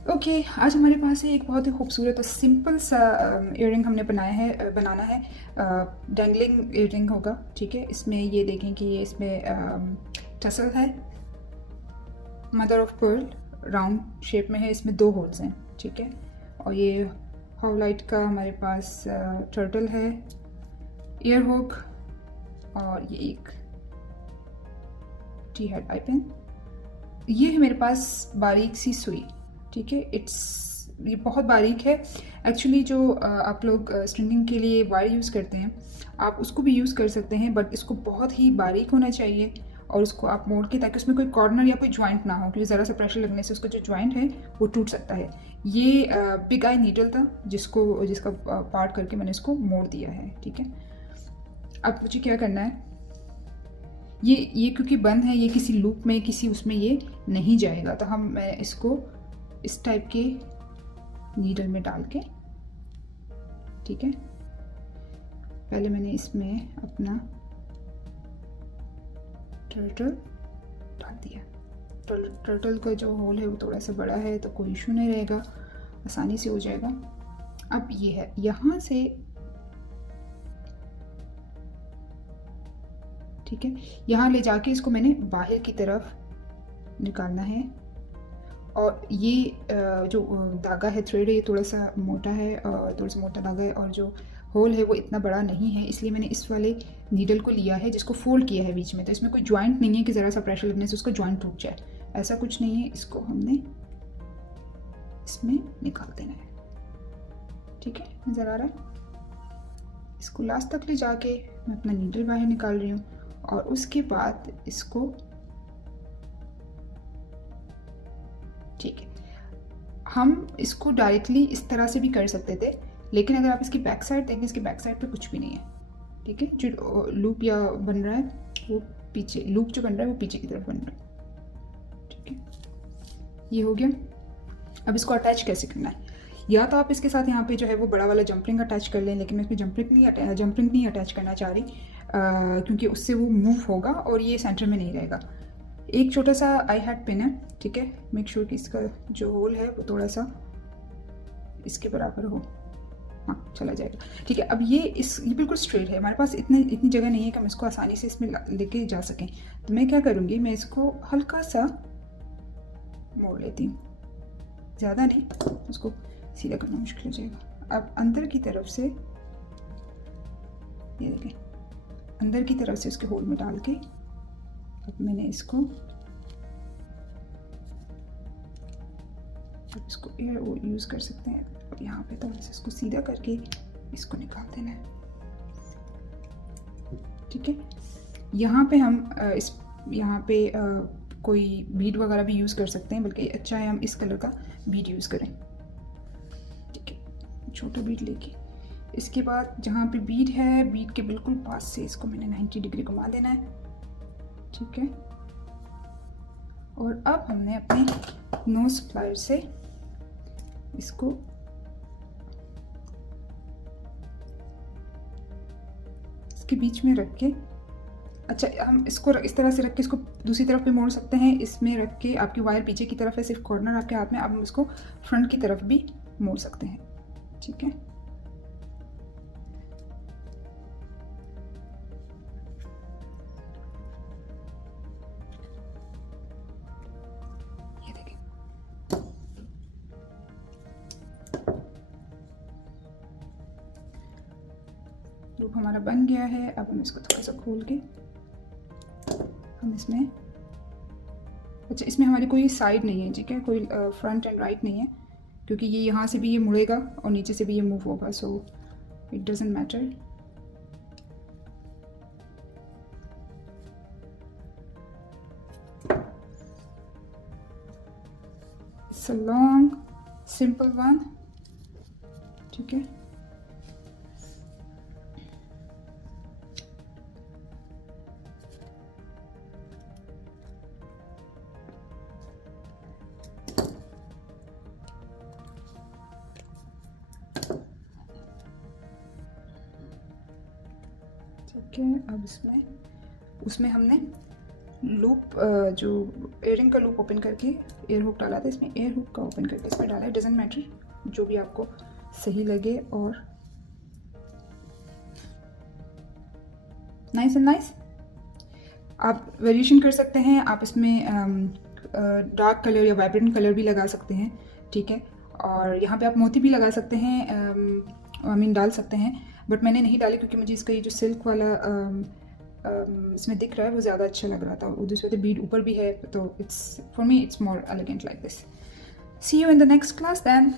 Okay, आज हमारे पास है एक बहुत ही खूबसूरत और सिंपल सा इयररिंग हमने बनाना है। डैंगलिंग इयररिंग होगा, ठीक है। इसमें ये देखें कि ये इसमें टसल है, mother of pearl round shape में है, इसमें 2 होल्स हैं, ठीक है। और ये हाउलाइट का हमारे पास टर्टल है, ईयर हुक, और ये एक टी हेड आई पिन। ये है मेरे पास बारीक सी सुई, ठीक है। ये बहुत बारीक है एक्चुअली। जो आप लोग स्ट्रिंगिंग के लिए वायर यूज़ करते हैं, आप उसको भी यूज़ कर सकते हैं, बट इसको बहुत ही बारीक होना चाहिए और उसको आप मोड़ के, ताकि उसमें कोई कॉर्नर या कोई जॉइंट ना हो, क्योंकि ज़रा सा प्रेशर लगने से उसका जो जॉइंट है वो टूट सकता है। ये बिग आई नीडल था जिसका पार्ट करके मैंने इसको मोड़ दिया है, ठीक है। अब मुझे क्या करना है, ये क्योंकि बंद है, ये किसी लूप में किसी उसमें ये नहीं जाएगा, तो मैं इसको इस टाइप के नीडल में डाल के, ठीक है। पहले मैंने इसमें अपना टर्टल डाल दिया। टर्टल का जो होल है वो थोड़ा सा बड़ा है, तो कोई इशू नहीं रहेगा, आसानी से हो जाएगा। अब ये है, यहाँ से, ठीक है, यहाँ ले जाके इसको मैंने बाहर की तरफ निकालना है। और ये जो धागा है, थ्रेड है, ये थोड़ा सा मोटा है, थोड़ा सा मोटा धागा है, और जो होल है वो इतना बड़ा नहीं है, इसलिए मैंने इस वाले नीडल को लिया है जिसको फोल्ड किया है बीच में। तो इसमें कोई जॉइंट नहीं है कि ज़रा सा प्रेशर लगने से उसका जॉइंट टूट जाए, ऐसा कुछ नहीं है। इसको हमने इसमें निकाल देना है, ठीक है, नज़र आ रहा है। इसको लास्ट तक ले जाके मैं अपना नीडल बाहर निकाल रही हूँ, और उसके बाद इसको, ठीक है, हम इसको डायरेक्टली इस तरह से भी कर सकते थे, लेकिन अगर आप इसकी बैक साइड देखें, इसकी बैक साइड पे कुछ भी नहीं है, ठीक है। जो लूप या बन रहा है वो पीछे, लूप जो बन रहा है वो पीछे की तरफ बन रहा है, ठीक है। ये हो गया। अब इसको अटैच कैसे करना है, या तो आप इसके साथ यहाँ पे जो है वो बड़ा वाला जंपरिंग अटैच कर लें, लेकिन मैं इसमें जंपरिंग नहीं अटैच करना चाह रही, क्योंकि उससे वो मूव होगा और ये सेंटर में नहीं रहेगा। एक छोटा सा आई हैड पिन है, ठीक है। मेक श्योर कि इसका जो होल है वो थोड़ा सा इसके बराबर हो, हाँ, चला जाएगा, ठीक है। अब ये बिल्कुल स्ट्रेट है, हमारे पास इतनी जगह नहीं है कि हम इसको आसानी से इसमें लेके जा सकें। तो मैं क्या करूँगी, मैं इसको हल्का सा मोड़ लेती हूँ, ज़्यादा नहीं, उसको सीधा करना मुश्किल हो जाएगा। अब अंदर की तरफ से, ये देखें, अंदर की तरफ से उसके होल में डाल के, अब मैंने इसको वो यूज़ कर सकते हैं। अब यहाँ पे थोड़ा सा इसको सीधा करके इसको निकाल देना है, ठीक है। यहाँ पे हम यहाँ पे कोई बीड वगैरह भी यूज़ कर सकते हैं, बल्कि अच्छा है हम इस कलर का बीड यूज़ करें, ठीक है। छोटा बीड लेके इसके बाद जहाँ पे बीड है, बीड के बिल्कुल पास से इसको मैंने 90 डिग्री घुमा देना है, ठीक है। और अब हमने अपने नोज प्लायर से इसको इसके बीच में रख के, अच्छा, हम इसको इस तरह से रख के इसको दूसरी तरफ भी मोड़ सकते हैं। इसमें रख के आपकी वायर पीछे की तरफ है, सिर्फ कॉर्नर आपके हाथ में, अब हम इसको फ्रंट की तरफ भी मोड़ सकते हैं, ठीक है। ये देखिए, लूप हमारा बन गया है। अब हम इसको थोड़ा सा खोल के हम इसमें, अच्छा, इसमें हमारी कोई साइड नहीं है, ठीक है, कोई फ्रंट एंड राइट नहीं है, क्योंकि ये यहाँ से भी ये मुड़ेगा और नीचे से भी ये मूव होगा, so it doesn't matter. It's a long simple one, ठीक है। ठीक है, अब उसमें हमने लूप जो एयरिंग का लूप ओपन करके एयर हुक डाला था, इसमें एयर हुक का ओपन करके इसमें डाला है। डजंट मैटर, जो भी आपको सही लगे। और नाइस एंड नाइस। आप वेरिएशन कर सकते हैं, आप इसमें डार्क कलर या वाइब्रेंट कलर भी लगा सकते हैं, ठीक है। और यहाँ पे आप मोती भी लगा सकते हैं, आई मीन डाल सकते हैं, बट मैंने नहीं डाली क्योंकि मुझे इसका ये जो सिल्क वाला इसमें दिख रहा है वो ज़्यादा अच्छा लग रहा था। और दूसरे बीड ऊपर भी है, तो it's for me it's more elegant like this. See you in the next class then.